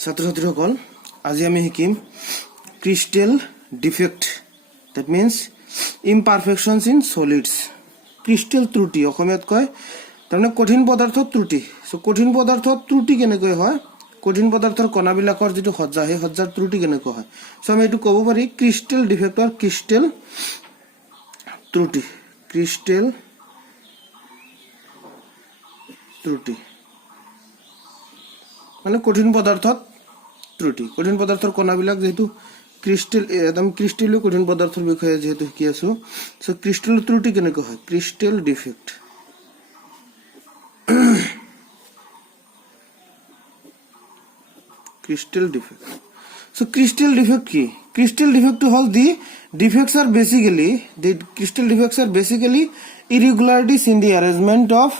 ছাত্ৰ ছাত্ৰীসকল আজি আমি শিকিম crystal defect that means imperfections in solids crystal ত্ৰুটি অসমীয়াত কয় তাৰমানে কঠিন পদাৰ্থৰ ত্ৰুটি সো কঠিন পদাৰ্থৰ ত্ৰুটি কেনেকৈ হয় কঠিন পদাৰ্থৰ কণাবিলাকৰ যেটো সজ্জা সেই সজ্জাৰ ত্ৰুটি কেনেকৈ হয় সো আমি এটো ক'ব পাৰি ক্ৰিস্টেল ডিফেক্ট অৰ ক্ৰিস্টেল ত্ৰুটি ক্ৰিস্টেল ত্ৰুটি মানে কঠিন পদাৰ্থত ত্ৰুটি কঠিন পদাৰ্থৰ কণাবিলাক যেহেতু ক্ৰিস্টেল একদম ক্ৰিস্টেল কঠিন পদাৰ্থৰ বিষয়ে যেহেতু কি আছো সো ক্ৰিস্টেল ত্ৰুটি কেনেকৈ হয় crystal defect crystal defect so crystal defect ki crystal defect hol the defects are basically irregularities in the arrangement of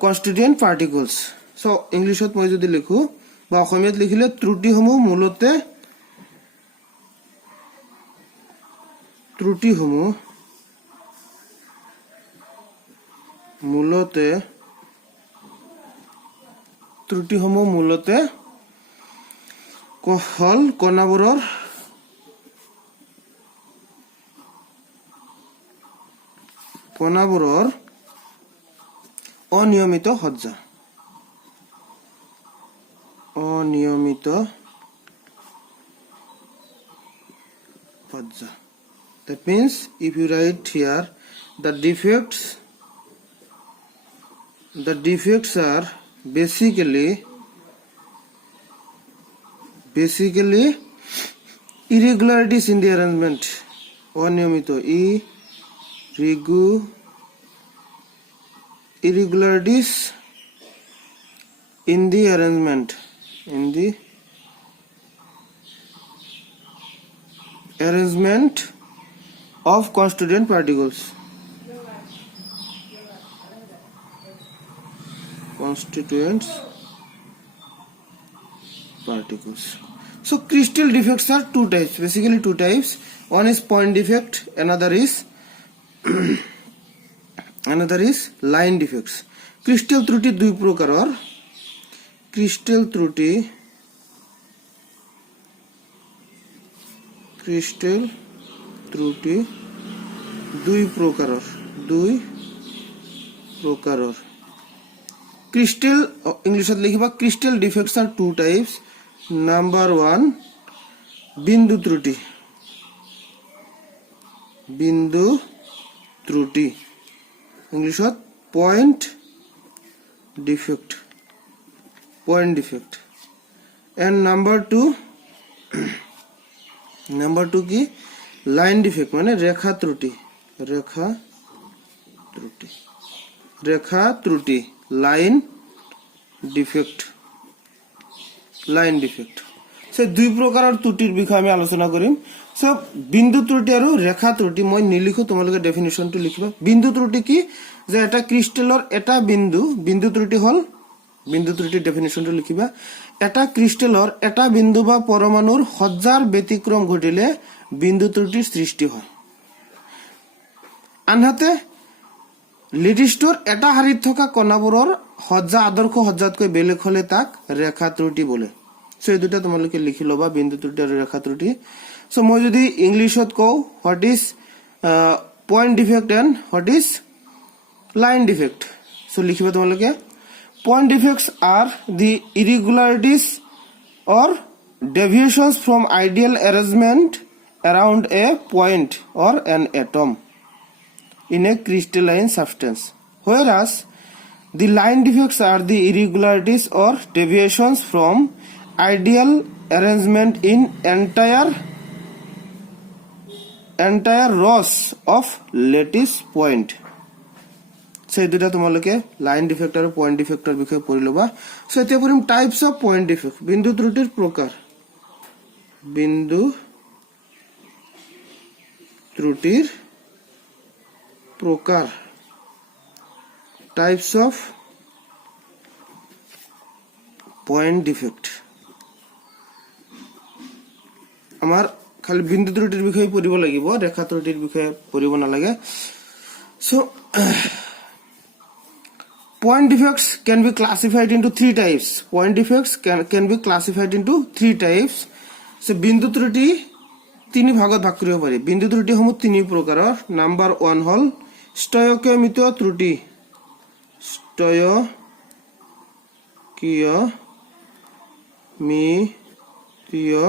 constituent particles so english ot moi jodi likhu ba akhomiyat likhile truti homo mulote হল কণাবোৰৰ অনিয়মিত সজ্জা that means if you write here the defects are basically irregularities in the arrangement অনিয়মিত irregularities in the arrangement of constituent particles So crystal defects are basically two types. One is point defect, another is line defects. Crystal ত্ৰুটি দুই প্ৰকাৰৰ crystal ত্ৰুটি দুই প্ৰকাৰৰ crystal ইংলিশত লিখিবা crystal defects are two types. Number 1 बिंदु त्रुटि English point defect and number 2 की line defect माने रेखा त्रुटि line defect সে দুই প্ৰকাৰৰ ত্ৰুটিৰ বিষয়ে আমি আলোচনা কৰিম সো বিন্দু ত্ৰুটি আৰু ৰেখা ত্ৰুটি মই নিলিখো তোমালোকে ডেফিনিশনটো লিখিবা বিন্দু ত্ৰুটি কি যে এটা ক্ৰিস্টেলৰ এটা বিন্দু ত্ৰুটি হল বিন্দু ত্ৰুটিৰ ডেফিনিশনটো লিখিবা এটা ক্ৰিস্টেলৰ এটা বিন্দু বা পৰমাণুৰ সজ্জাৰ ব্যতিক্ৰম ঘটিলে বিন্দু ত্ৰুটিৰ সৃষ্টি হয় আনহাতে লিডিষ্টৰ এটা হাৰিত থকা কণাবোৰৰ সজ্জা আদৰ্শ সজ্জাতকৈ বেলেগ হলে তাক ৰেখা ত্ৰুটি বোলে সো এই দুটা তোমালোকে লিখি লবা বিন্দু ত্ৰুটি আৰু ৰেখা ত্ৰুটি সো মই যদি ইংলিশত কও what is point defect and what is line defect so লিখিবা তোমালোকে point defects are the irregularities or deviations from ideal arrangement around a point or an atom in a crystalline substance, whereas the line defects are the irregularities or deviations from ideal arrangement in entire rows of lattice point. So দুটা তোমালোকে line defect আৰু point ডিফেক্টৰ বিষয়ে পঢ়ি লবা so এতিয়া পঢ়িম types of point defect বিন্দু ত্ৰুটিৰ প্ৰকাৰ টাইপস অফ পয়েন্ট ডিফেক্ট আমাৰ খালি বিন্দু ত্ৰুটিৰ বিষয়ে পঢ়িব লাগিব ৰেখা ত্ৰুটিৰ বিষয়ে পঢ়িব নালাগে so point defects can be classified into three types. Point defects can be classified into three types. So বিন্দু ত্ৰুটি তিনি ভাগত ভাগ কৰিব পাৰি। বিন্দু ত্ৰুটি সমূহ তিনি প্ৰকাৰৰ। নাম্বাৰ 1 হল ষ্টয়কিয়মিত ত্ৰুটি। ষ্টয়কিয়মিতীয়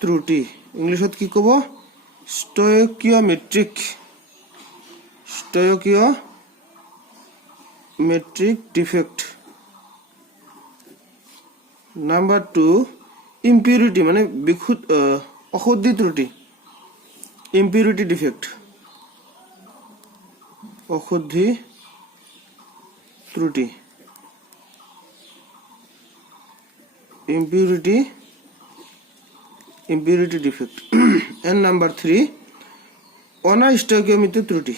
ত্ৰুটি ইংলিছত কি ক'ব? স্টয়কিয়মেট্রিক ডিফেক্ট। নাম্বার 2 ইম্পিউরিটি মানে অশুদ্ধি ত্রুটি, ইম্পিউরিটি ডিফেক্ট, অশুদ্ধি ত্রুটি, impurity defect. And number 3 অনাষ্টয়কিয়মিত ত্রুটি,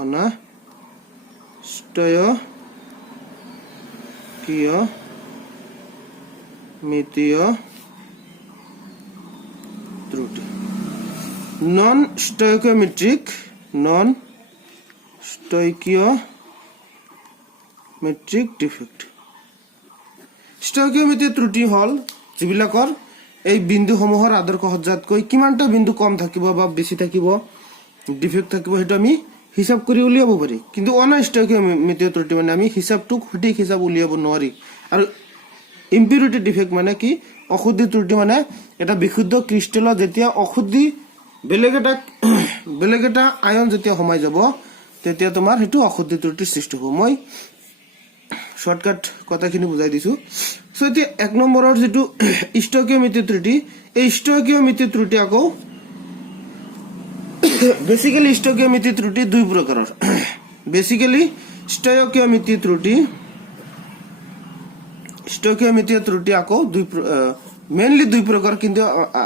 অনাষ্টয়কিয়মিতীয় ত্রুটি। Non stoichiometric defect. স্টয়কিওমেট্রিক ত্রুটি হল যিবিলাকৰ এই বিন্দুসমূহৰ আদৰ্শ সজ্জাতকৈ কিমানটা বিন্দু কম থাকিব বা বেছি থাকিব, ডিফেক্ট থাকিব, সেইটো আমি হিসাব কৰি উলিয়াব পাৰি। কিন্তু অনাষ্টয়কিয়মিতীয় ত্ৰুটি মানে আমি হিসাবটোক সঠিক হিসাব উলিয়াব নোৱাৰি। আৰু ইম্পিউৰিটি ডিফেক্ট মানে কি? অশুদ্ধি ত্ৰুটি মানে এটা বিশুদ্ধ ক্ৰিষ্টেলত যেতিয়া অশুদ্ধি বেলেগ এটা আয়ন যেতিয়া সোমাই যাব তেতিয়া তোমাৰ সেইটো অশুদ্ধি ত্ৰুটিৰ সৃষ্টি হ'ব। মই শৰ্টকাট কথাখিনি বুঝাই দিছো। সো এতিয়া 1 নম্বৰৰ যেটো স্টয়কিওমেট্ৰিক ত্ৰুটি, এই স্টয়কিওমেট্ৰিক ত্ৰুটি আকৌ বেসিক্যালি স্টয়কিওমেট্ৰিক ত্ৰুটি দুই প্ৰকাৰৰ। বেসিক্যালি স্টয়কিওমেট্ৰিক ত্ৰুটি আকৌ মেইনলি দুই প্ৰকাৰ, কিন্তু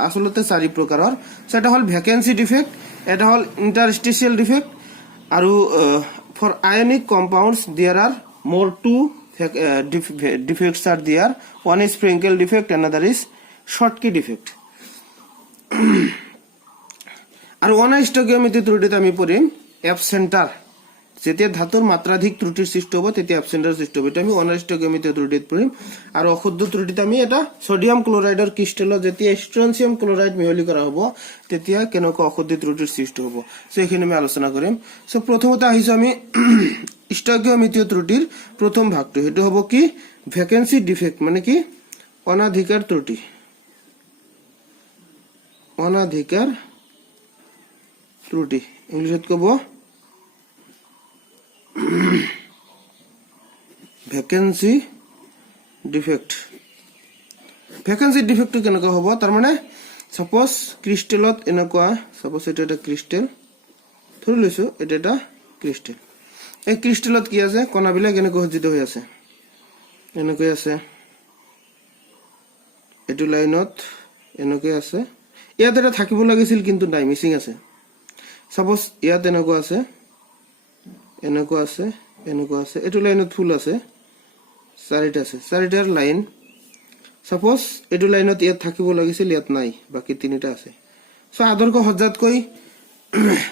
আসলতে চাৰি প্ৰকাৰৰ। সেটা হল ভ্যাকেন্সি ডিফেক্ট, এটা হল ইন্টাৰস্টিশিয়াল ডিফেক্ট, আৰু for ionic compounds there are more two defects are there. One is Frenkel defect, another is Schottky defect. আর অনাষ্টয়কিয়মিতীয় ত্রুটিতে আমি পড়িম অ্যাবসেন্টার। যেতিয়া ধাতুর মাত্রাধিক ত্রুটির সৃষ্টি হব তেতিয়া অ্যাবসেন্টার সৃষ্টি হবে, এটা আমি অনাষ্টয়কিয়মিতীয় ত্রুটিত পড়িম। আর অশুদ্ধ ত্রুটিতে আমি এটা সোডিয়াম ক্লোৰাইডৰ ক্ৰিস্টেলত যেতিয়া স্ট্ৰনচিয়াম ক্লোৰাইড মিহলি কৰা হব তেতিয়া কেনেকুৱা অশুদ্ধ ত্ৰুটিৰ সৃষ্টি হব, সো এইখিনি আমি আলোচনা কৰিম। সো প্ৰথমতে আহিছো আমি স্টয়কিওমেট্রিক ত্রুটির প্রথম ভাগটো, সেইটো হব কি? ভ্যাকেন্সি ডিফেক্ট মানে কি? অনাধিকার ত্রুটি। অনাধিকার ত্রুটি ইংলিশত কব ভ্যাকেন্সি ডিফেক্ট। ভ্যাকেন্সি ডিফেক্টটো কেনেকুৱা হ'ব? তাৰ মানে সাপোজ ক্ৰিস্টেলত এনেকুৱা, সাপোজ এটা এটা ক্ৰিস্টেল ধৰি লৈছো, এটা এটা ক্রিস্টেল। এই ক্রিস্টেলত কি আছে? কণাবিলাক এনেকৈ সজ্জিত হৈ আছে, এনেকৈ আছে, এইটো লাইনত এনেকৈ আছে। ইয়াত এটা থাকিব লাগিছিল কিন্তু নাই, মিসিং আছে। সাপোজ ইয়াত এনেকুৱা আছে, এনেকুৱা আছে, এনেকুৱা আছে, এইটো লাইনত ফুল আছে, চাৰিটা আছে, চাৰিটাৰ লাইন। সাপোজ এইটো লাইনত ইয়াত থাকিব লাগিছিল, ইয়াত নাই, বাকি তিনিটা আছে। সো আদৰ্শ সজ্জাতকৈ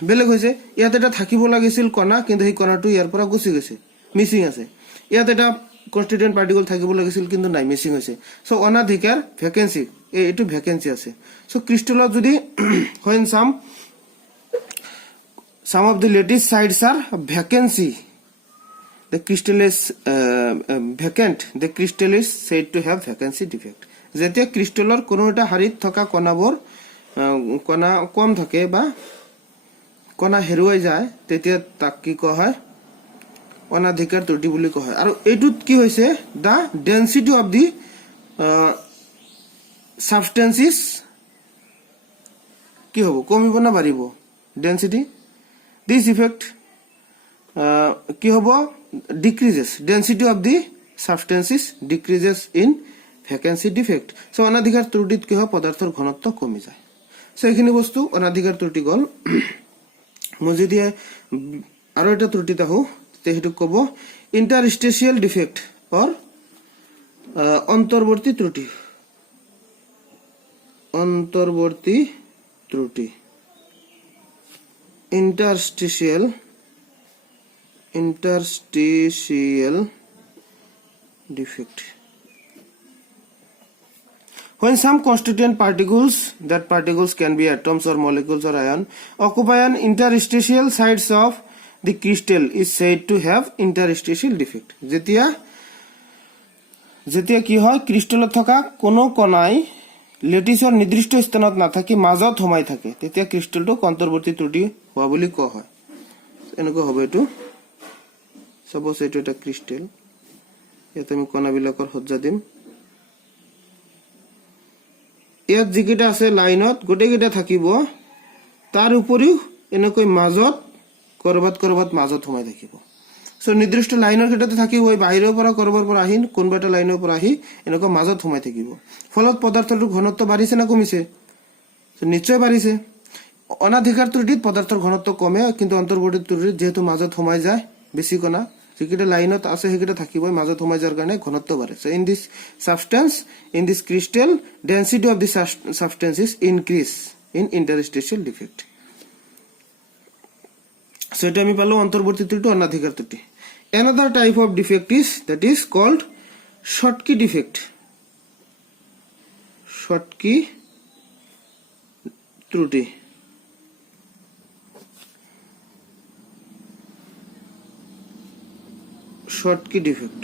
বেলেগ হৈছে। ইয়াত এটা থাকিব লাগিছিল কণা, কিন্তু সেই কণাটো ইয়াৰ পৰা গুচি গৈছে, মিসিং আছে। ইয়াত এটা কনস্টিটুয়েন্ট পার্টিকল থাকিব লাগিছিল কিন্তু নাই, মিসিং হৈছে। সো অনাধিকার ভ্যাকেন্সি, এইটো ভ্যাকেন্সি আছে। সো ক্রিস্টালত যদি when some of the lattice sides are vacancy, the crystal is vacant, the crystal is said to have vacancy defect. যেতিয়া ক্ৰিস্টালৰ কোনো এটা হাৰিত থকা কণাবোৰ কণা কম থাকে বা কণা হেৰুৱাই যায় তেতিয়া তাক কি কোৱা হয়? অনাধিকাৰ ত্ৰুটি বুলি কোৱা হয়। আৰু এইটোত কি হৈছে? দা ডেন্সিটি অফ দি সাবস্টেন্সেস কি হ'ব? কমিব না বাঢ়িব? ডেন্সিটি। দিস ইফেক্ট কি হ'ব? Decreases. Density of the substances decreases in vacancy defect. So অনাধিকাৰ ত্ৰুটিত কি হয়? পদাৰ্থৰ ঘনত্ব কমি যায়। সো এইখিনি বস্তু অনাধিকাৰ ত্ৰুটি গ'ল। মই যদি আৰু এটা ত্ৰুটিত আহো সেইটো ক'ব ইন্টারস্টিশিয়াল ডিফেক্ট অর অন্তর্বর্তী ত্রুটি। অন্তর্বর্তী ত্রুটি, interstitial interstitial defect. When some constituent particles, that particles can be atoms or molecules or ion, occupy an interstitial sides of the crystal is said to have interstitial defect. যেতিয়া কি হয় ক্রিস্টালত থকা কোনো কণাই লেটিছৰ নিৰ্দিষ্ট স্থানত নাথাকি মাজত সোমাই থাকে তেতিয়া ক্ৰিস্টালটো অন্তৰ্বৰ্তী ত্ৰুটি হোৱা বুলি কোৱা হয় এনেকৈ হ'ব এটো সাপোজ এটো এটা ক্ৰিস্টাল ইয়াত আমি কণাবিলাকৰ সজ্জা দিম ইয়াত যিকেইটা আছে লাইনত গোটেইকেইটা থাকিব তাৰ উপৰিও এনেকৈ মাজত কৰবাত মাজত সোমাই থাকিব সো নিৰ্দিষ্ট লাইনৰ ক্ষেত্ৰতে থাকিব এই বাহিৰৰ পৰা কৰবৰ পৰা আহি কোনবাটা লাইনৰ পৰা আহি এনেকৈ মাজত সোমাই থাকিব ফলত পদাৰ্থৰ ঘনত্ব বাঢ়িছে না কমিছে সো নিশ্চয় বাঢ়িছে অনাধিকাৰ ত্ৰুটিত পদাৰ্থৰ ঘনত্ব কমে কিন্তু অন্তৰ্বৰ্তী ত্ৰুটিত যেহেতু মাজত সোমাই যায় বেছি কণা যিকেইটা লাইনত আছে সেইকেইটা থাকিব মাজত সোমাই যাৰ কাৰণে ঘনত্ব বাঢ়ে so in this substance in this crystal density of the substance is increase in interstitial defect so এটা আমি পালো অন্তর্বর্তী ত্রুটি অনাধিকার ত্রুটি another type of defect is that is called Schottky defect Schottky ত্রুটি Schottky defect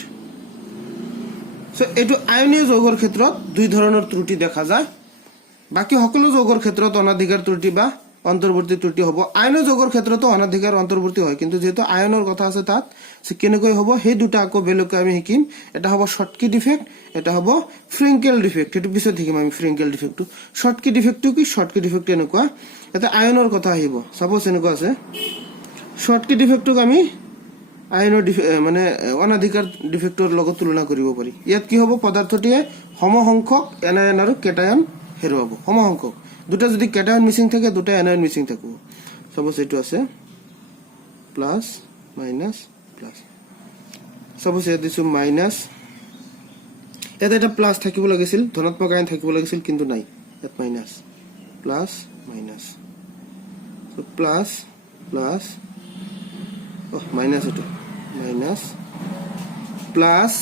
সো এটো আয়নীয় যৌগৰ ক্ষেত্ৰত দুই ধৰণৰ ত্ৰুটি দেখা যায় বাকি সকলো যৌগৰ ক্ষেত্ৰত অনাধিকাৰ ত্ৰুটি বা অন্তৰ্বৰ্তী ত্ৰুটি হ'ব আয়নীয় যৌগৰ ক্ষেত্ৰতো অনাধিকাৰ অন্তৰ্বৰ্তী হয় কিন্তু যেহেতু আয়নৰ কথা আছে তাত কেনেকৈ হ'ব সেই দুটা আকৌ বেলেগকৈ আমি শিকিম এটা হ'ব Schottky defect এটা হ'ব Frenkel defect এটো পিছত শিকিম আমি Frenkel defectটো Schottky defectটো কি Schottky defect এনেকুৱা এটা আয়নৰ কথা আহিব সাপোজ এনেকুৱা আছে Schottky defectক আমি আয়নৰ মানে অনাধিকাৰ ডিফেক্টৰ লগত তুলনা কৰিব পাৰি ইয়াত কি হ'ব পদাৰ্থটিয়ে সমসংখ্যক এনায়ন আৰু কেটায়ন হেৰুৱাব সমসংখ্যক দুটা যদি কেটায়ন মিসিং থাকে দুটা এনায়ন মিসিং থাকিব সাপোজ এটো আছে প্লাস মাইনাস প্লাস সাপোজ এ দিছো মাইনাস এটা প্লাস থাকিব লাগিছিল ধনাত্মক আয়ন থাকিব লাগিছিল কিন্তু নাই এত minus plus minus so plus plus minus এটো মাইনাস প্লাস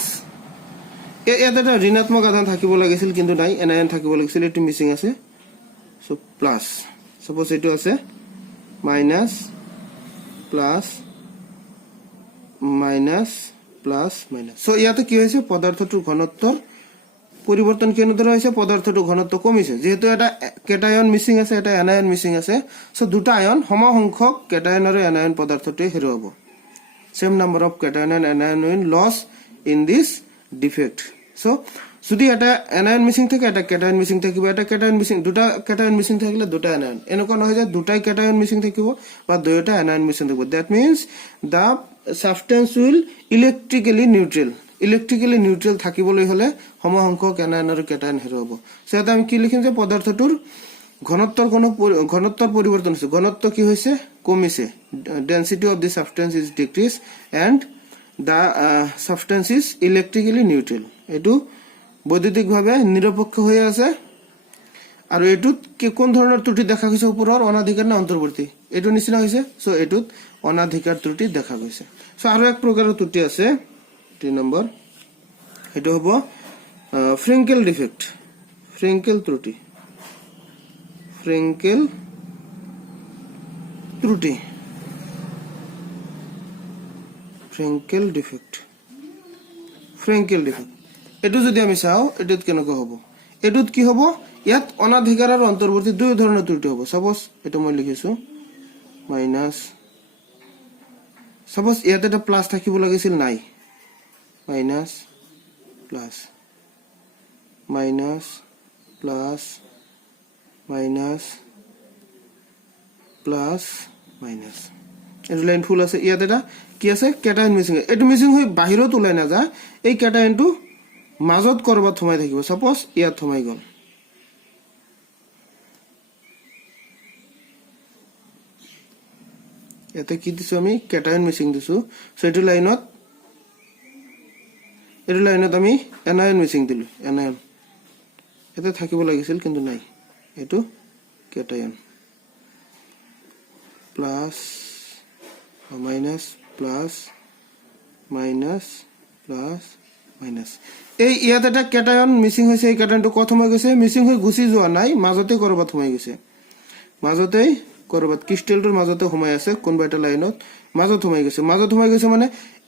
এটা ঋণাত্মক আধান থাকিব লাগিছিল কিন্তু নাই এনায়ন থাকিব লাগিছিল এটো মিসিং আছে সো প্লাস সাপোজ এটো আছে minus plus minus plus minus so ইয়াতে কি হৈছে পদাৰ্থটোৰ ঘনত্বৰ পৰিৱৰ্তন কেনেদৰে হৈছে পদাৰ্থটোৰ ঘনত্ব কমিছে যেহেতু এটা কেটায়ন মিসিং আছে এটা এনায়ন মিসিং আছে সো দুটা আয়ন সমসংখ্যক কেটায়ন আৰু এনায়ন পদাৰ্থটোৱে হেৰুৱাব same number of cation and anion will loss in this defect so যদি এটা anion missing থাকে এটা cation missing থাকিব এটা cation missing দুটা cation missing থাকিলে দুটা anion এনেকুৱা নহয় যে দুটাই cation missing থাকিব বা দুটা anion missing থাকিব that means the substance will electrically neutral থাকিবলৈ হলে সমসংখ্যক anion আৰু cation হেৰুৱাব সো এটা আমি কি লিখিম যে পদাৰ্থটোৰ ঘনত্বৰ পৰিৱৰ্তন হৈছে ঘনত্ব কি হৈছে কমিছে density of the substance is decreased and the substance is electrically neutral এটো বৈদ্যুতিকভাৱে নিৰপেক্ষ হৈ আছে আৰু এটোত কোন ধৰণৰ ত্ৰুটি দেখা গৈছে ওপৰৰ অনাধিকাৰ না অন্তৰ্বৰ্তী এটো নিচিনা হৈছে সো এটোত অনাধিকাৰ ত্ৰুটি দেখা গৈছে সো আৰু এক প্ৰকাৰৰ ত্ৰুটি আছে 3 নম্বৰ এটো হ'ব Frenkel defect Frenkel ত্ৰুটি Frenkel ত্রুটি Frenkel defect এটো যদি আমি চাও এটোত কেনেকৈ হ'ব এটোত কি হ'ব ইয়াত অনাধিকাৰ আৰু অন্তৰ্বৰ্তী দুই ধৰণৰ ত্ৰুটি হ'ব সাপোজ এটো মই লিখিছো মাইনাস সাপোজ ইয়াত এটা প্লাস থাকিব লাগিছিল নাই minus plus minus plus minus plus minus এটো লাইন ফুল আছে ইয়াত এটা কি আছে কেটায়ন মিসিং এটো মিসিং হৈ বাহিৰত ওলাই না যায় এই কেটায়নটো মাজত কৰবাত সোমাই থাকিব সাপোজ ইয়াত সোমাই গল এতে কি দিছো আমি কেটায়ন মিসিং দিছো সো এটো লাইনত আমি এনায়ন মিসিং দিলো এনায়ন এটা থাকিব লাগিছিল কিন্তু নাই এটো কেটায়ন plus minus plus minus plus minus এই ইয়াত এটা কেটায়ন মিসিং হৈছে এই কেটায়নটো কত হৈ গৈছে মিসিং হৈ গুচি যোৱা নাই মাজতে কৰবাত সোমাই গৈছে মাজতেই কৰবাত ক্ৰিষ্টেলটোৰ মাজতে সোমাই আছে কোনবা এটা লাইনত মাজত সোমাই গৈছে মানে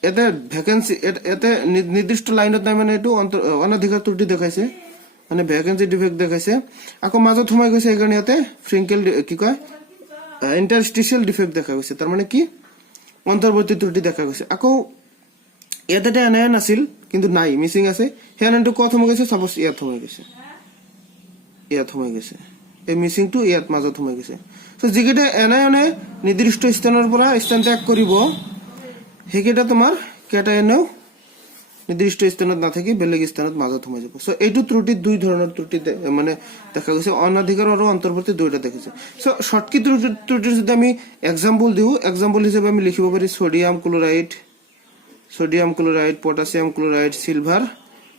এটা ভ্যাকেন্সি এটা নিৰ্দিষ্ট লাইনত নাই মানে এটো অনাধিকাৰ ত্ৰুটি দেখাইছে মানে ভ্যাকেন্সি ডিফেক্ট দেখাইছে আকৌ মাজত সোমাই গৈছে এই কাৰণে ইয়াতে ফ্ৰিংকেল কি কয় ইন্টাৰস্টিশিয়াল ডিফেক্ট দেখা গৈছে তাৰ মানে কি অন্তৰ্বৰ্তী ত্ৰুটি দেখা গৈছে আকৌ ইয়াতে এটা এনায়ন আছিল কিন্তু নাই মিসিং আছে সেই এনায়নটো কত সোমাই গৈছে সাপোজ ইয়াত সোমাই গৈছে এই মিসিংটো ইয়াত মাজত সোমাই গৈছে সো যিকেইটা এনায়নে নিৰ্দিষ্ট স্থানৰ পৰা স্থান ত্যাগ কৰিব সেইকেইটা তোমাৰ কেটায়নেও নিৰ্দিষ্ট স্থানত নাথাকি বেলেগ স্থানত মাজত সোমাই যাব সো এইটো ত্ৰুটি দুই ধৰণৰ ত্ৰুটি মানে দেখা গৈছে অনাধিকাৰ আৰু অন্তৰ্বৰ্তী দুইটা দেখিছে সো শৰ্টকি ত্ৰুটিৰ যদি আমি এক্সাম্পল দিও এক্সাম্পল হিচাপে আমি লিখিব পাৰি sodium chloride potassium chloride silver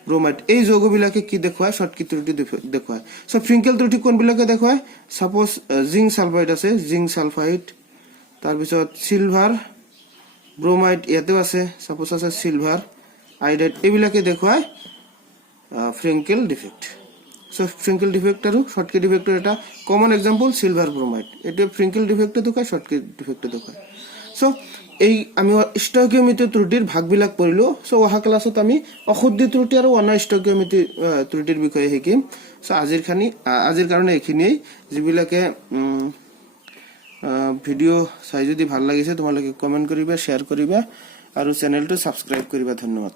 bromide এই যৌগবিলাকে কি দেখুৱায় শৰ্টকি ত্ৰুটি দেখুৱায় সো ফ্ৰিংকেল ত্ৰুটি কোনবিলাকে দেখুৱায় সাপোজ জিংক সালফাইড আছে জিংক সালফাইড তাৰ পিছত সিলভাৰ ব্ৰোমাইড ইয়াতেও আছে সাপোজ আছে সিলভাৰ আইডাইড এইবিলাকে দেখুৱায় ফ্ৰিংকেল ডিফেক্ট সো ফ্ৰিংকেল ডিফেক্ট আৰু শৰ্টকি ডিফেক্টৰ এটা কমন এক্সাম্পল সিলভাৰ ব্ৰোমাইড এটো ফ্ৰিংকেল ডিফেক্ট দেখুৱায় শৰ্টকি ডিফেক্ট দেখুৱায় সো এই আমি ষ্টকিওমেট্ৰি ত্ৰুটিৰ ভাগবিলাক পঢ়িলো সো অহা ক্লাছত আমি অশুদ্ধ ত্ৰুটি আৰু অনাষ্টকিওমেট্ৰি ত্ৰুটিৰ বিষয়ে শিকিম সো আজিৰ কাৰণে এইখিনিয়ে যিবিলাকে ভিডিও চাই যদি ভাল লাগিছে তোমালোকে কমেন্ট কৰিবা শেয়াৰ কৰিবা আৰু চেনেলটো সাবস্ক্ৰাইব কৰিবা ধন্যবাদ